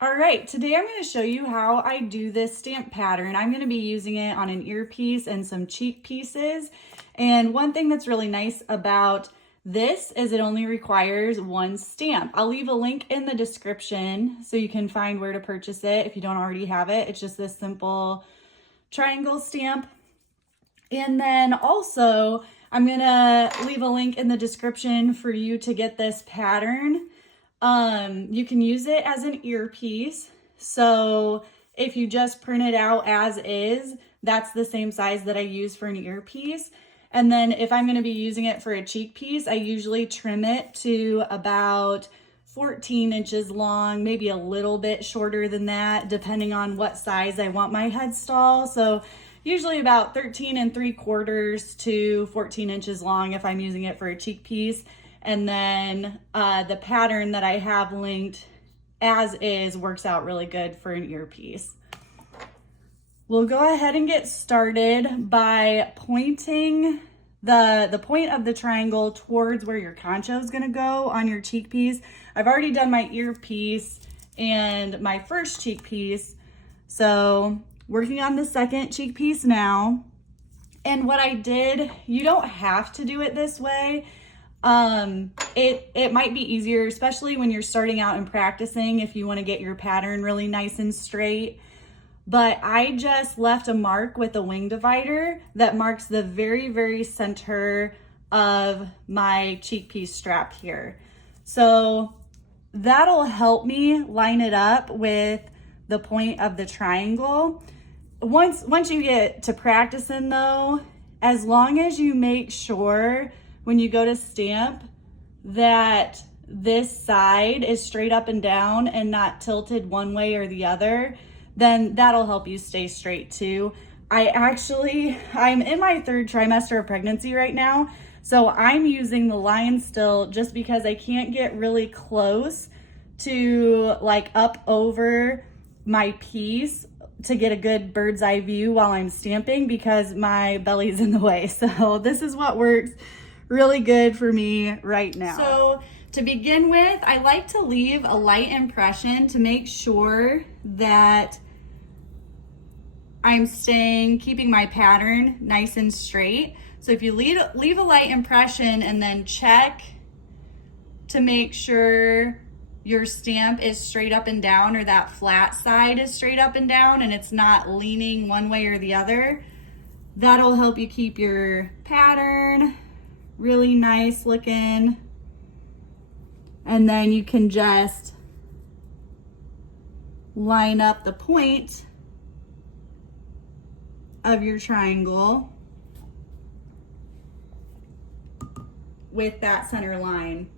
All right, today I'm going to show you how I do this stamp pattern. I'm going to be using it on an earpiece and some cheek pieces. And one thing that's really nice about this is it only requires one stamp. I'll leave a link in the description so you can find where to purchase it if you don't already have it. It's just this simple triangle stamp. And then also, I'm going to leave a link in the description for you to get this pattern. You can use it as an earpiece. So if you just print it out as is, that's the same size that I use for an earpiece. And then if I'm going to be using it for a cheek piece, I usually trim it to about 14 inches long, maybe a little bit shorter than that, depending on what size I want my headstall. So usually about 13 3/4 to 14 inches long if I'm using it for a cheek piece. And then the pattern that I have linked as is works out really good for an earpiece. We'll go ahead and get started by pointing the point of the triangle towards where your concho is going to go on your cheek piece. I've already done my earpiece and my first cheek piece, so working on the second cheek piece now. And what I did, you don't have to do it this way. It might be easier, especially when you're starting out and practicing, if you want to get your pattern really nice and straight. But I just left a mark with a wing divider that marks the very, very center of my cheek piece strap here. So that'll help me line it up with the point of the triangle. Once you get to practicing though, as long as you make sure when you go to stamp that this side is straight up and down and not tilted one way or the other, then that'll help you stay straight too. I'm in my 3rd trimester of pregnancy right now, so I'm using the line still just because I can't get really close to like up over my piece to get a good bird's eye view while I'm stamping because my belly's in the way. So this is what works really good for me right now. So to begin with, I like to leave a light impression to make sure that I'm keeping my pattern nice and straight. So if you leave a light impression and then check to make sure your stamp is straight up and down, or that flat side is straight up and down and it's not leaning one way or the other, that'll help you keep your pattern really nice looking. And then you can just line up the point of your triangle with that center line.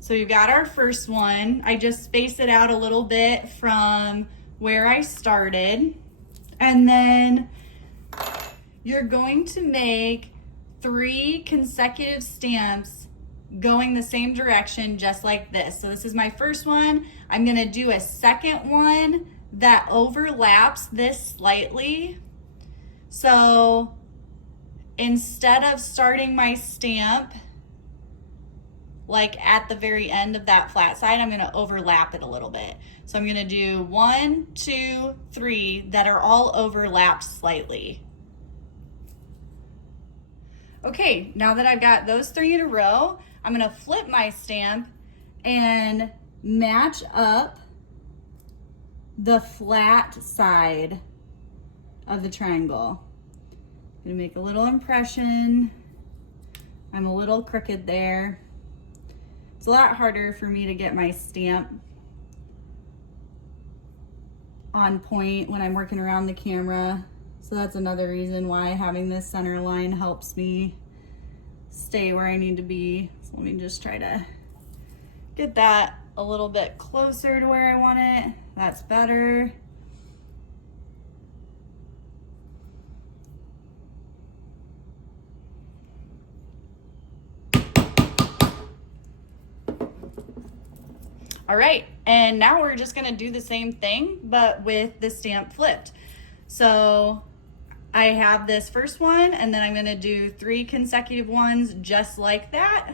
So you've got our first one. I just spaced it out a little bit from where I started. And then you're going to make 3 consecutive stamps going the same direction, just like this. So this is my first one. I'm gonna do a second one that overlaps this slightly. So instead of starting my stamp like at the very end of that flat side, I'm gonna overlap it a little bit. So I'm gonna do 1, 2, 3 that are all overlapped slightly. Okay, now that I've got those 3 in a row, I'm gonna flip my stamp and match up the flat side of the triangle. I'm gonna make a little impression. I'm a little crooked there. It's a lot harder for me to get my stamp on point when I'm working around the camera. So that's another reason why having this center line helps me stay where I need to be. So let me just try to get that a little bit closer to where I want it. That's better. All right, and now we're just gonna do the same thing, but with the stamp flipped. So I have this first one, and then I'm gonna do 3 consecutive ones just like that.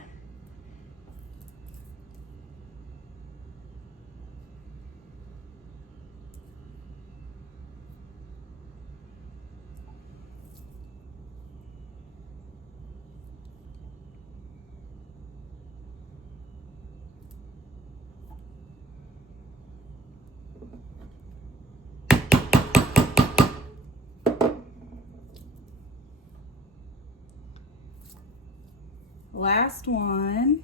last one.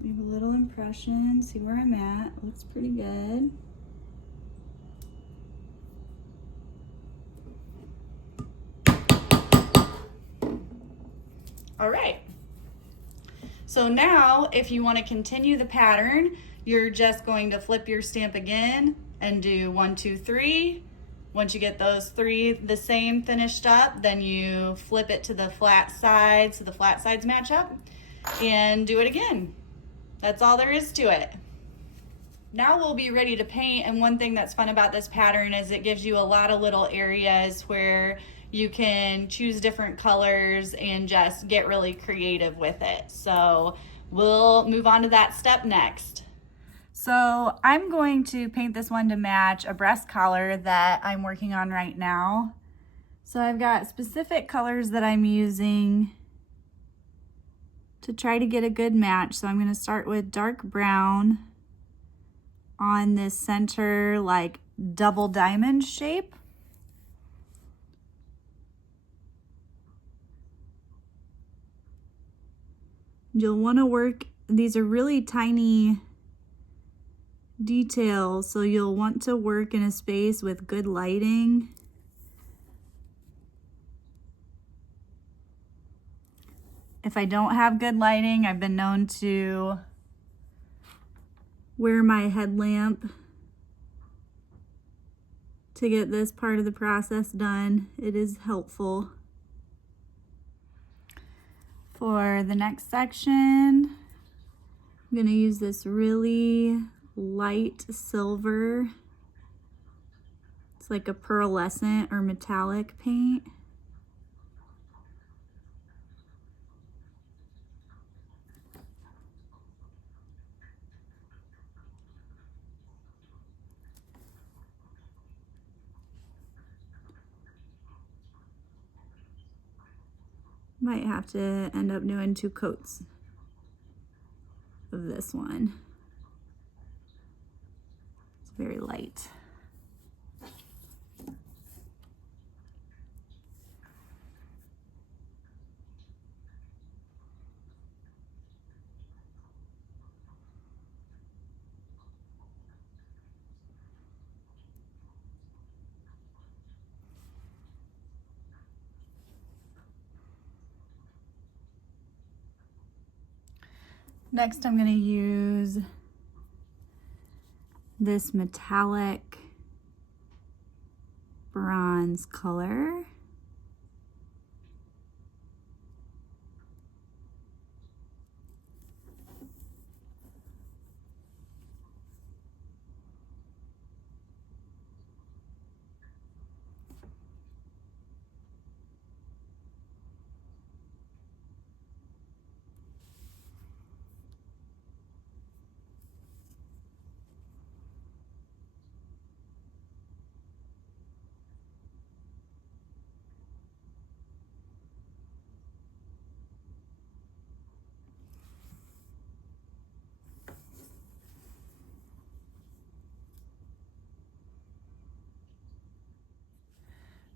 Leave a little impression, see where I'm at. Looks pretty good. All right. So now if you want to continue the pattern, you're just going to flip your stamp again and do 1, 2, 3. Once you get those 3 the same finished up, then you flip it to the flat side so the flat sides match up and do it again. That's all there is to it. Now we'll be ready to paint, and one thing that's fun about this pattern is it gives you a lot of little areas where you can choose different colors and just get really creative with it. So we'll move on to that step next. So I'm going to paint this one to match a breast collar that I'm working on right now. So I've got specific colors that I'm using to try to get a good match. So I'm going to start with dark brown on this center like double diamond shape. You'll want to work, these are really tiny details, so you'll want to work in a space with good lighting. If I don't have good lighting, I've been known to wear my headlamp to get this part of the process done. It is helpful. For the next section, I'm gonna use this really light silver. It's like a pearlescent or metallic paint. Might have to end up doing 2 coats of this one. It's very light. Next, I'm going to use this metallic bronze color.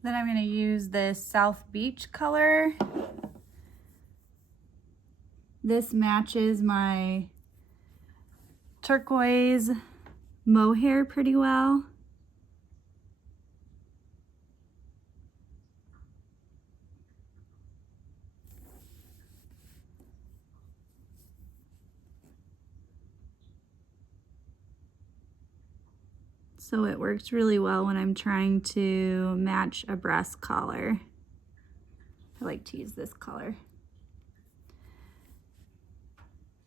Then I'm going to use this South Beach color. This matches my turquoise mohair pretty well. So it works really well when I'm trying to match a breast collar. I like to use this color.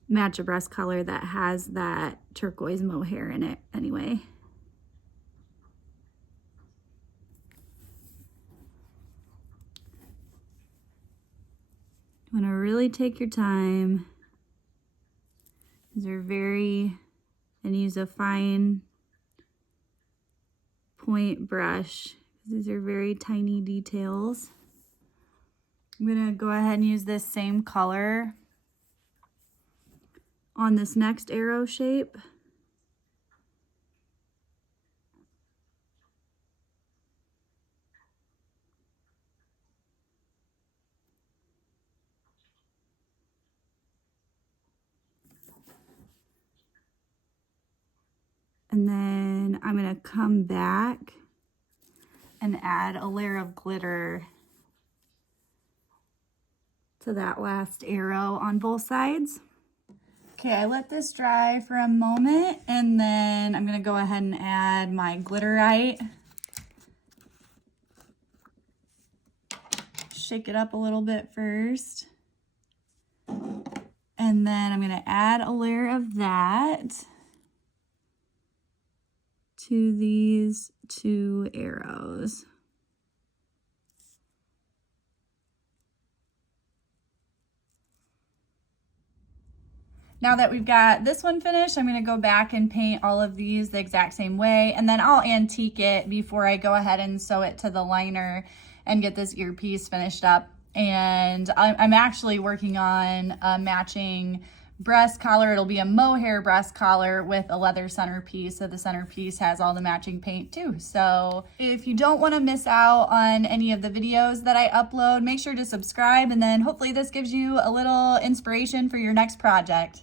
Match a breast collar that has that turquoise mohair in it anyway. You want to really take your time. These are and use a fine point brush. These are very tiny details. I'm gonna go ahead and use this same color on this next arrow shape. And then I'm gonna come back and add a layer of glitter to that last arrow on both sides. Okay, I let this dry for a moment, and then I'm gonna go ahead and add my Glitterite. Shake it up a little bit first. And then I'm gonna add a layer of that to these two arrows. Now that we've got this one finished, I'm gonna go back and paint all of these the exact same way, and then I'll antique it before I go ahead and sew it to the liner and get this earpiece finished up. And I'm actually working on a matching breast collar. It'll be a mohair breast collar with a leather centerpiece, so the centerpiece has all the matching paint too. So if you don't want to miss out on any of the videos that I upload, make sure to subscribe, and then hopefully this gives you a little inspiration for your next project.